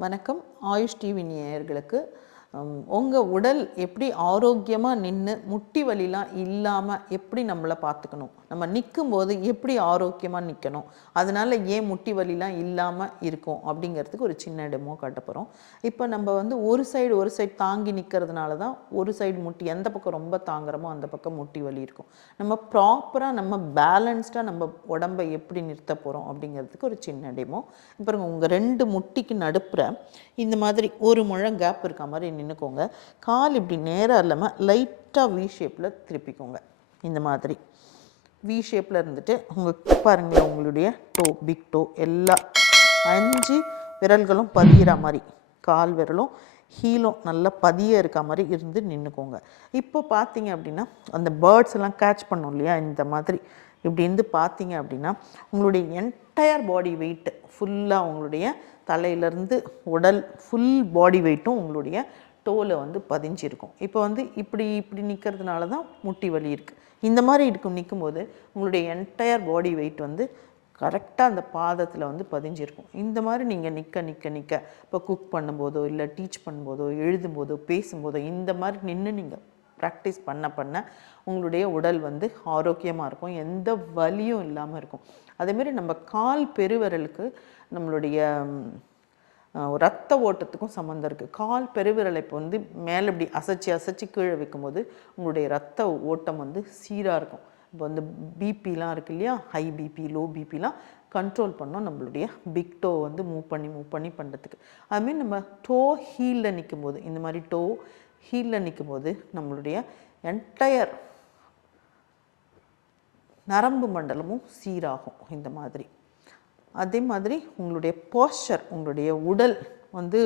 வணக்கம். ஆயுஷ் டிவி நேயர்களுக்கு உங்கள் உடல் எப்படி ஆரோக்கியமாக நின்று முட்டி வலிலாம் இல்லாமல் எப்படி நம்மளை பார்த்துக்கணும் நம்ம நிற்கும்போது எப்படி ஆரோக்கியமாக நிற்கணும் அதனால ஏன் முட்டி வலிலாம் இல்லாமல் இருக்கும்? அப்படிங்கிறதுக்கு ஒரு சின்ன டெமோ காட்ட போகிறோம் இப்போ நம்ம வந்து ஒரு சைடு ஒரு சைடு தாங்கி நிற்கிறதுனால தான் ஒரு சைடு முட்டி எந்த பக்கம் ரொம்ப தாங்குறோமோ அந்த பக்கம் முட்டி வலி இருக்கும். நம்ம ப்ராப்பராக நம்ம பேலன்ஸ்டாக நம்ம உடம்பை எப்படி நிறுத்த போகிறோம் அப்படிங்கிறதுக்கு ஒரு சின்ன டெமோ இப்போ உங்கள் ரெண்டு முட்டிக்கு நடுப்புற இந்த மாதிரி ஒரு முழம் கேப் இருக்க? மாதிரி நின்றுக்கோங்க கால் இப்படி நேராக இல்லாமல் லைட்டாக வி ஷேப்பில் திருப்பிக்கோங்க. இந்த மாதிரி. வி ஷேப்பில் இருந்துட்டு உங்கள் பாருங்களேன் உங்களுடைய டோ பிக் டோ எல்லா அஞ்சு விரல்களும் பதிகிற மாதிரி கால் விரலும் ஹீலும் நல்லா பதிய இருக்க மாதிரி இருந்து நின்றுக்கோங்க இப்போ பார்த்தீங்க அப்படின்னா அந்த பேர்ட்ஸ் எல்லாம் கேட்ச் பண்ணோம் இல்லையா இந்த மாதிரி. இப்படி இருந்து பார்த்தீங்க அப்படின்னா உங்களுடைய என்டையர் பாடி வெயிட்டு ஃபுல்லாக உங்களுடைய தலையிலேருந்து உடல் ஃபுல் பாடி வெயிட்டும் உங்களுடைய டோவில் வந்து பதிஞ்சிருக்கும். இப்போ வந்து இப்படி இப்படி நிற்கிறதுனால தான் முட்டி வலி இருக்குது இந்த மாதிரி இருக்கும் நிற்கும்போது உங்களுடைய என்டையர் பாடி வெயிட் வந்து கரெக்டாக அந்த பாதத்தில் வந்து பதிஞ்சிருக்கும். இந்த மாதிரி நீங்கள் நிற்க நிற்க நிற்க இப்போ குக் பண்ணும்போதோ இல்லை டீச் பண்ணும்போதோ எழுதும்போதோ பேசும்போதோ இந்த மாதிரி நின்று நீங்கள் ப்ராக்டிஸ் பண்ண பண்ண உங்களுடைய உடல் வந்து ஆரோக்கியமாக இருக்கும். எந்த வலியும் இல்லாமல் இருக்கும். அதேமாரி நம்ம கால் பெருவிரலுக்கு நம்மளுடைய ரத்த ஓட்டத்துக்கும் சம்மந்தம் இருக்குது கால் பெருவிரலை இப்போ வந்து மேலே இப்படி அசைச்சி அசைச்சி கீழே வைக்கும்போது உங்களுடைய ரத்த ஓட்டம் வந்து சீராக இருக்கும். இப்போ வந்து பிபிலாம் இருக்கு இல்லையா? ஹை பிபி லோ பிபிலாம் கண்ட்ரோல் பண்ணோம் நம்மளுடைய பிக் டோ வந்து மூவ் பண்ணி மூவ் பண்ணி பண்ணுறதுக்கு அதுமாரி நம்ம டோ ஹீலில் நிற்கும் போது இந்த மாதிரி டோ ஹீலில் நிற்கும் போது நம்மளுடைய என்டையர் நரம்பு மண்டலமும் சீராகும். இந்த மாதிரி. அதே மாதிரி உங்களுடைய போஸ்டர் உங்களுடைய உடல் வந்து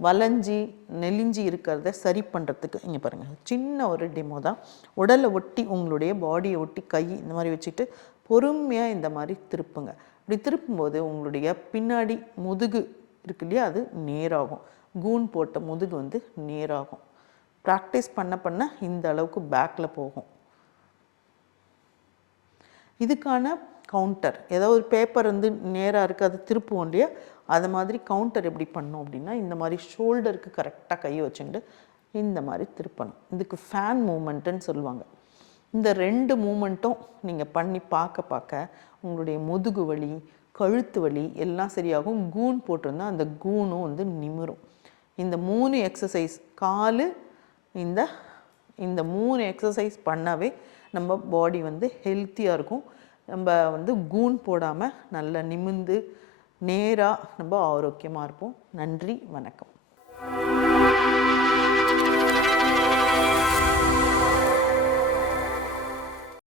வளைஞ்சி நெலிஞ்சி இருக்கிறத சரி பண்ணுறதுக்கு இங்கே பாருங்கள் சின்ன ஒரு டிமோ தான். உடலை ஒட்டி உங்களுடைய பாடியை ஒட்டி கை இந்த மாதிரி வச்சுட்டு பொறுமையாக இந்த மாதிரி திருப்புங்க. இப்படி திருப்பும்போது உங்களுடைய பின்னாடி முதுகு இருக்கு இல்லையா அது நேராகும். கூன் போட்ட முதுகு வந்து நேராகும். ப்ராக்டிஸ் பண்ண பண்ண இந்த அளவுக்கு பேக்கில் போகும். இதுக்கான கவுண்டர் ஏதோ ஒரு பேப்பர் வந்து நேராக இருக்குது அது திருப்புவோம் இல்லையா? அது மாதிரி கவுண்டர் எப்படி பண்ணோம் அப்படின்னா இந்த மாதிரி ஷோல்டருக்கு கரெக்டாக கையை வச்சுட்டு இந்த மாதிரி திருப்பணும். இதுக்கு ஃபேன் மூமெண்ட்டுன்னு சொல்லுவாங்க. இந்த ரெண்டு மூமெண்ட்டும் நீங்கள் பண்ணி பார்க்க பார்க்க உங்களுடைய முதுகு வலி கழுத்து வலி எல்லாம் சரியாகும். கூன் போட்டிருந்தா அந்த கூனும் வந்து நிமிரும். இந்த மூணு எக்ஸசைஸ் காலு இந்த இந்த மூணு எக்ஸசைஸ் பண்ணாவே நம்ம பாடி வந்து ஹெல்த்தியாக இருக்கும். நம்ம வந்து கூன் போடாமல் நல்லா நிமிந்து நேராக நம்ம ஆரோக்கியமாக இருப்போம். நன்றி வணக்கம்.